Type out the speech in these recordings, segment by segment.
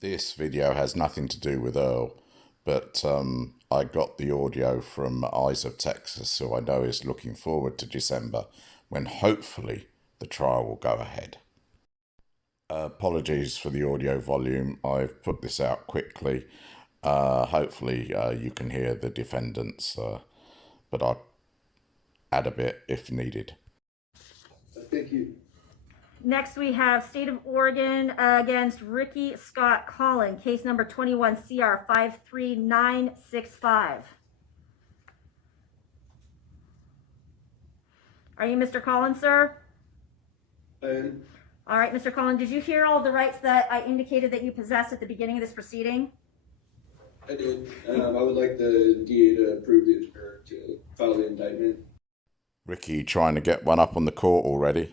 This video has nothing to do with Earl, but I got the audio from Eyes of Texas, who I know is looking forward to December, when hopefully the trial will go ahead. Apologies for the audio volume. I've put this out quickly. Hopefully you can hear the defendants, but I'll add a bit if needed. Thank you. Next, we have State of Oregon against Ricky Scott Colin, case number 21 CR 53965. Are you Mr. Colin, sir? I am. All right, Mr. Colin, did you hear all the rights that I indicated that you possessed at the beginning of this proceeding? I did. I would like the DA to approve or to file the indictment. Ricky trying to get one up on the court already.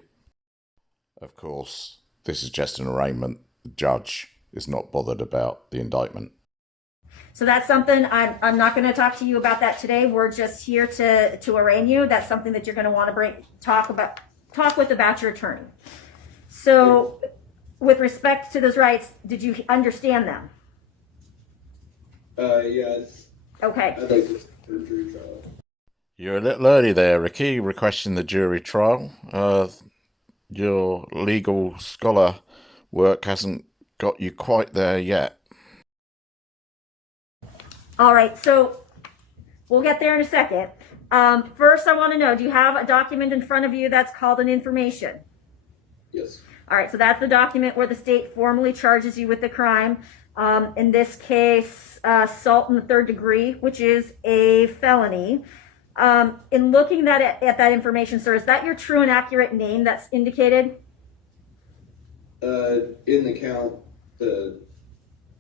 Of course, this is just an arraignment. The judge is not bothered about the indictment. So that's something I'm not going to talk to you about that today. We're just here to arraign you. That's something that you're going to want to talk with about your attorney. So, with respect to those rights, did you understand them? Yes. Okay. I'd like to for jury trial. You're a little early there, Ricky, requesting the jury trial. Your legal scholar work hasn't got you quite there yet. All right, so we'll get there in a second. First, I want to know, do you have a document in front of you that's called an information? Yes. All right, so that's the document where the state formally charges you with the crime. In this case, assault in the third degree, which is a felony. In looking at that information, sir, is that your true and accurate name that's indicated? In the count, the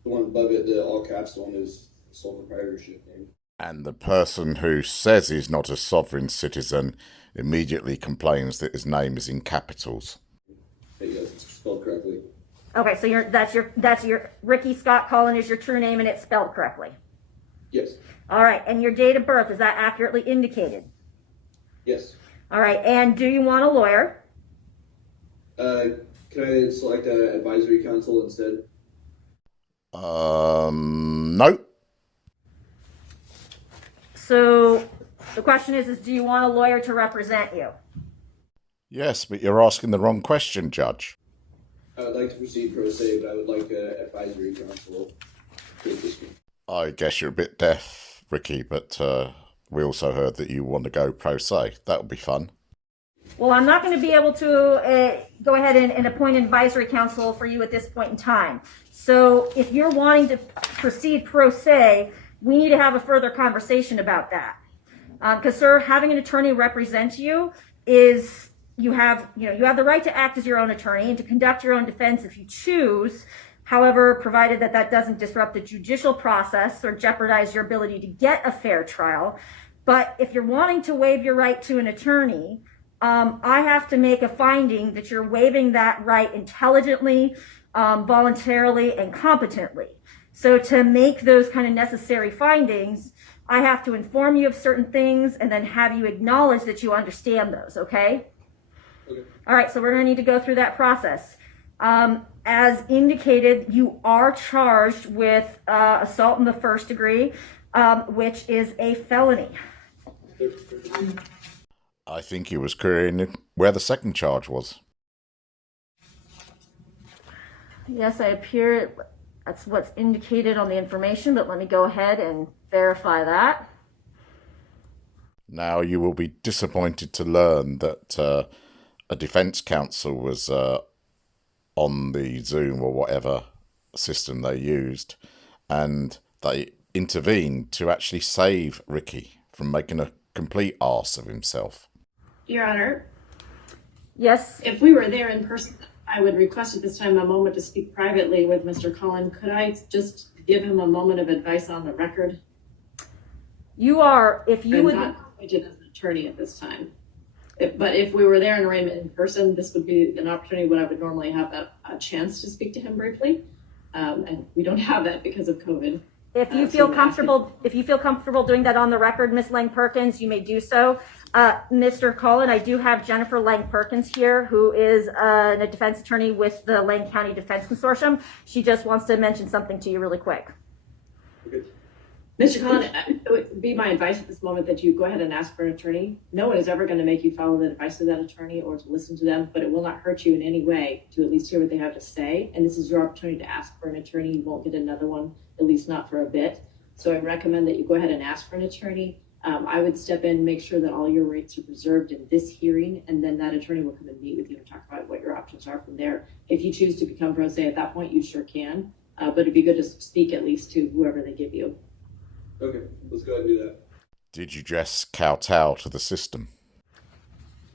one above it, the all caps one is sole proprietorship name. And the person who says he's not a sovereign citizen immediately complains that his name is in capitals. Yes, it's spelled correctly. Okay, so that's your Ricky Scott Colin is your true name and it's spelled correctly. Yes. All right, and your date of birth, is that accurately indicated? Yes. All right, and do you want a lawyer? Can I select an advisory counsel instead? Nope. So the question is do you want a lawyer to represent you? Yes, but you're asking the wrong question, Judge. I would like to proceed pro se, but I would like an advisory counsel to assist me. I guess you're a bit deaf, Ricky, but we also heard that you want to go pro se. That would be fun. Well, I'm not going to be able to go ahead and appoint an advisory counsel for you at this point in time. So if you're wanting to proceed pro se, we need to have a further conversation about that. Because, sir, having an attorney represent you is you have the right to act as your own attorney and to conduct your own defense if you choose. However, provided that doesn't disrupt the judicial process or jeopardize your ability to get a fair trial. But if you're wanting to waive your right to an attorney, I have to make a finding that you're waiving that right intelligently, voluntarily, and competently. So to make those kind of necessary findings, I have to inform you of certain things and then have you acknowledge that you understand those, okay? Okay. All right, so we're going to need to go through that process. As indicated, you are charged with assault in the first degree, which is a felony. I think he was querying where the second charge was. Yes, that's what's indicated on the information, but let me go ahead and verify that. Now you will be disappointed to learn that a defence counsel was on the Zoom or whatever system they used, and they intervened to actually save Ricky from making a complete arse of himself. Your Honor, Yes. if we were there in person, I would request at this time a moment to speak privately with Mr. Colin. Could I just give him a moment of advice on the record? You are, if you I'm would. not appointed as an attorney at this time. But if we were there in arraignment in person, this would be an opportunity when I would normally have a chance to speak to him briefly. And we don't have that because of COVID. If you feel comfortable doing that on the record, Ms. Lang Perkins, you may do so. Mr. Colin, I do have Jennifer Lang-Perkins here, who is a defense attorney with the Lane County Defense Consortium. She just wants to mention something to you really quick. Okay. Mr. Colin, it would be my advice at this moment that you go ahead and ask for an attorney. No one is ever going to make you follow the advice of that attorney or to listen to them, but it will not hurt you in any way to at least hear what they have to say. And this is your opportunity to ask for an attorney. You won't get another one, at least not for a bit. So I recommend that you go ahead and ask for an attorney. I would step in, make sure that all your rights are preserved in this hearing, and then that attorney will come and meet with you and talk about what your options are from there. If you choose to become pro se at that point, you sure can, but it'd be good to speak at least to whoever they give you. Okay, let's go ahead and do that. Did you just kowtow to the system?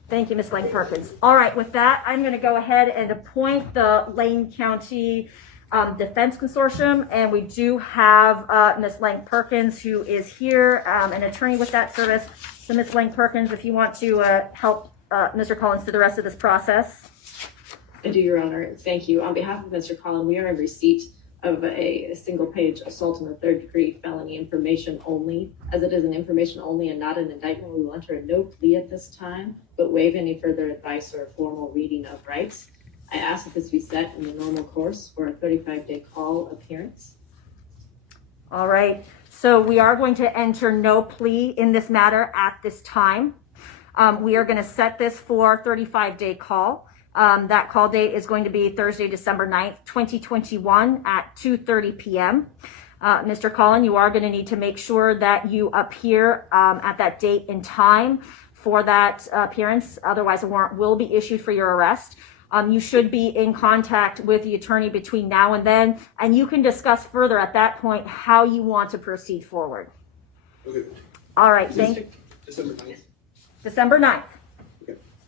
Thank you, Ms. Lang-Perkins. All right, with that, I'm going to go ahead and appoint the Lane County Defense Consortium, and we do have Ms. Lang-Perkins, who is here, an attorney with that service. So, Ms. Lang-Perkins, if you want to help Mr. Collins through the rest of this process. I do, Your Honor. Thank you. On behalf of Mr. Colin, we are in receipt of a single-page assault on the third-degree felony information only. As it is an information only and not an indictment, we will enter a no plea at this time, but waive any further advice or formal reading of rights. I ask that this be set in the normal course for a 35-day call appearance. All right. So we are going to enter no plea in this matter at this time. We are going to set this for 35-day call. That call date is going to be Thursday, December 9th, 2021 at 2:30 p.m. Mr. Colin, you are going to need to make sure that you appear at that date and time for that appearance. Otherwise, a warrant will be issued for your arrest. You should be in contact with the attorney between now and then, and you can discuss further at that point how you want to proceed forward. Okay. All right, December 9th. December 9th.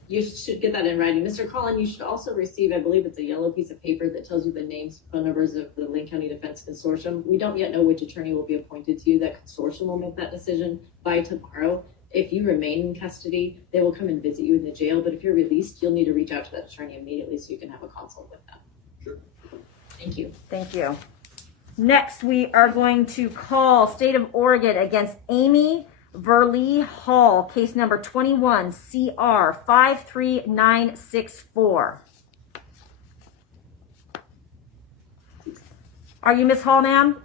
You should get that in writing. Mr. Colin, you should also receive, I believe it's a yellow piece of paper that tells you the names, phone numbers of the Lane County Defense Consortium. We don't yet know which attorney will be appointed to you. That consortium will make that decision by tomorrow. If you remain in custody, they will come and visit you in the jail. But if you're released, you'll need to reach out to that attorney immediately so you can have a consult with them. Sure. Thank you. Thank you. Next, we are going to call State of Oregon against Amy Hall, case number 21 CR 53964. Are you Miss Hall, ma'am?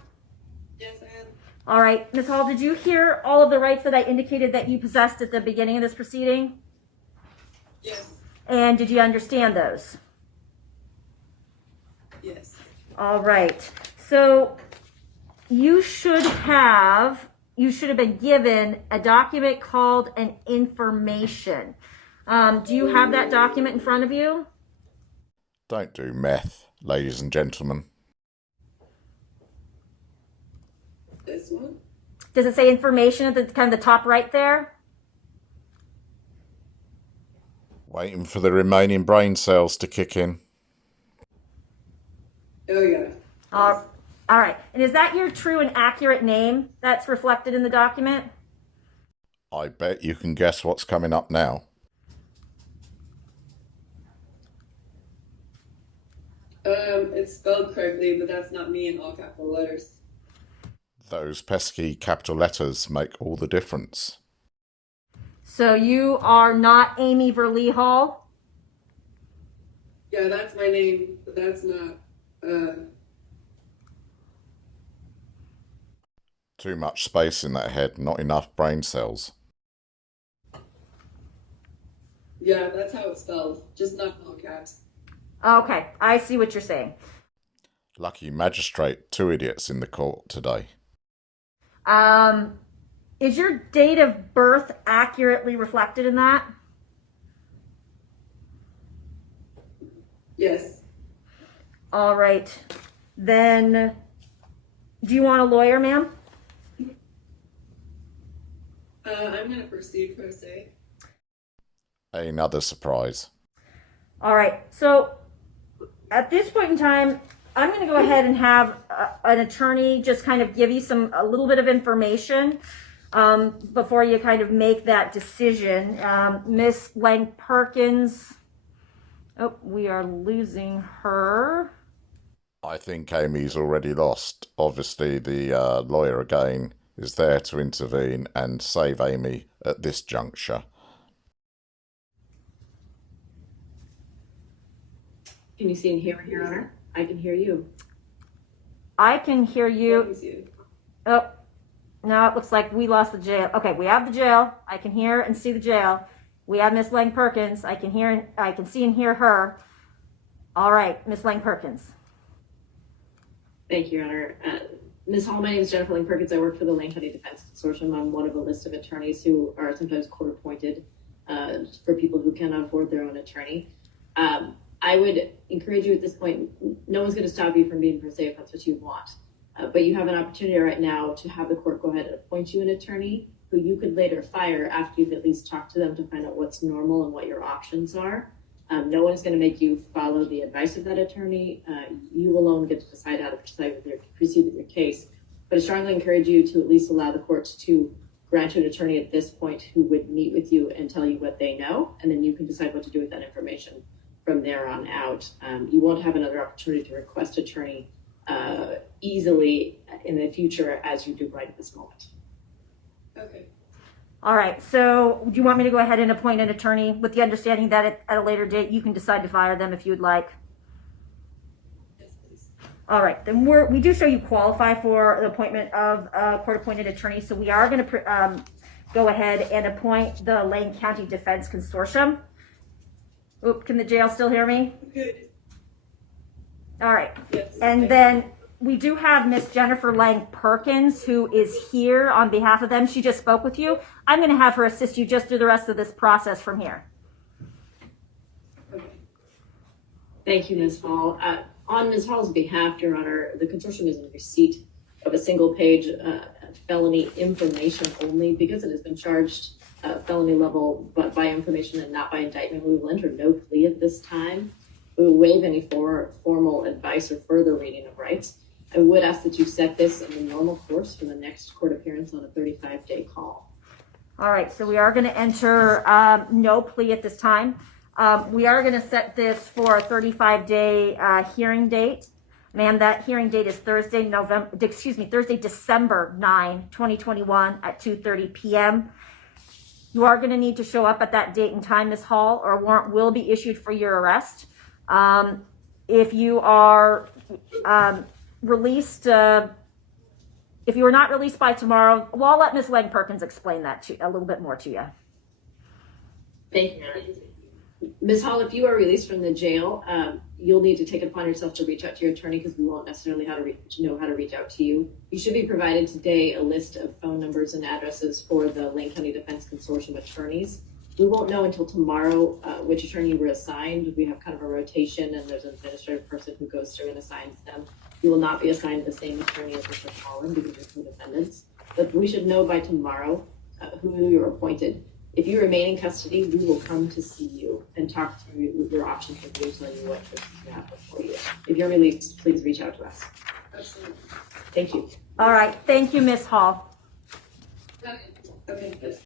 Yes, I am. All right, Miss Hall, did you hear all of the rights that I indicated that you possessed at the beginning of this proceeding? Yes. And did you understand those? Yes. All right. So you should have been given a document called an information. Do you have that document in front of you? Don't do meth, ladies and gentlemen. This one? Does it say information at the kind of the top right there? Waiting for the remaining brain cells to kick in. Oh, yeah. All right. And is that your true and accurate name that's reflected in the document? I bet you can guess what's coming up now. It's spelled correctly, but that's not me in all capital letters. Those pesky capital letters make all the difference. So you are not Amy Hall? Yeah, that's my name, but that's not, Too much space in that head, not enough brain cells. yeah, that's how it's spelled, just not in all caps. Okay, I see what you're saying. Lucky magistrate, 2 idiots in the court today. Is your date of birth accurately reflected in that? Yes. All right. Then, do you want a lawyer, ma'am? I'm gonna proceed pro se. Another surprise. All right. So, at this point in time, I'm going to go ahead and have an attorney just kind of give you a little bit of information before you kind of make that decision. Miss Lang-Perkins. Oh, we are losing her. I think Amy's already lost. Obviously, the lawyer again is there to intervene and save Amy at this juncture. Can you see and hear me, Your Honor? I can hear you. I can hear I you. can see you. Oh, no, it looks like we lost the jail. Okay, we have the jail. I can hear and see the jail. We have Miss Lang Perkins. I can see and hear her. All right, Miss Lang Perkins. Thank you, Your Honor. Ms. Hall, my name is Jennifer Lang Perkins. I work for the Lane County Defense Consortium. I'm one of a list of attorneys who are sometimes court appointed for people who cannot afford their own attorney. I would encourage you at this point, no one's going to stop you from being pro se if that's what you want. But you have an opportunity right now to have the court go ahead and appoint you an attorney who you could later fire after you've at least talked to them to find out what's normal and what your options are. No one is going to make you follow the advice of that attorney. You alone get to decide how to proceed with your case. But I strongly encourage you to at least allow the courts to grant you an attorney at this point who would meet with you and tell you what they know, and then you can decide what to do with that information from there on out. You won't have another opportunity to request attorney easily in the future as you do right at this moment. Okay. All right, so do you want me to go ahead and appoint an attorney with the understanding that at a later date you can decide to fire them if you'd like? Yes, please. All right, then we do show you qualify for the appointment of a court-appointed attorney, so we are going to go ahead and appoint the Lane County Defense Consortium. Oop, can the jail still hear me? Good. All right, Yes. and then we do have Miss Jennifer Lang Perkins, who is here on behalf of them. She just spoke with you. I'm going to have her assist you just through the rest of this process from here. Okay. Thank you, Ms. Hall. On Ms. Hall's behalf, Your Honor, the consortium is in receipt of a single page felony information only because it has been charged felony level but by information and not by indictment. We will enter no plea at this time. We will waive any formal advice or further reading of rights. I would ask that you set this in the normal course for the next court appearance on a 35-day call. All right, so we are going to enter no plea at this time. We are going to set this for a 35-day hearing date. Ma'am, that hearing date is Thursday, December 9, 2021 at 2:30 p.m. You are going to need to show up at that date and time, Ms. Hall, or a warrant will be issued for your arrest. If you are released, if you are not released by tomorrow, well, I'll let Ms. Lang Perkins explain that a little bit more to you. Thank you, Your Honor. Ms. Hall, if you are released from the jail, you'll need to take it upon yourself to reach out to your attorney because we won't necessarily know how to reach out to you. You should be provided today a list of phone numbers and addresses for the Lane County Defense Consortium attorneys. We won't know until tomorrow which attorney you were assigned. We have kind of a rotation and there's an administrative person who goes through and assigns them. You will not be assigned the same attorney as Mr. Colin because you're co-defendants. But we should know by tomorrow who you're appointed. If you remain in custody, we will come to see you and talk through your options with you and tell you what choices you have before you. If you're released, please reach out to us. Absolutely. Thank you. All right, thank you, Ms. Hall. Okay. Yes.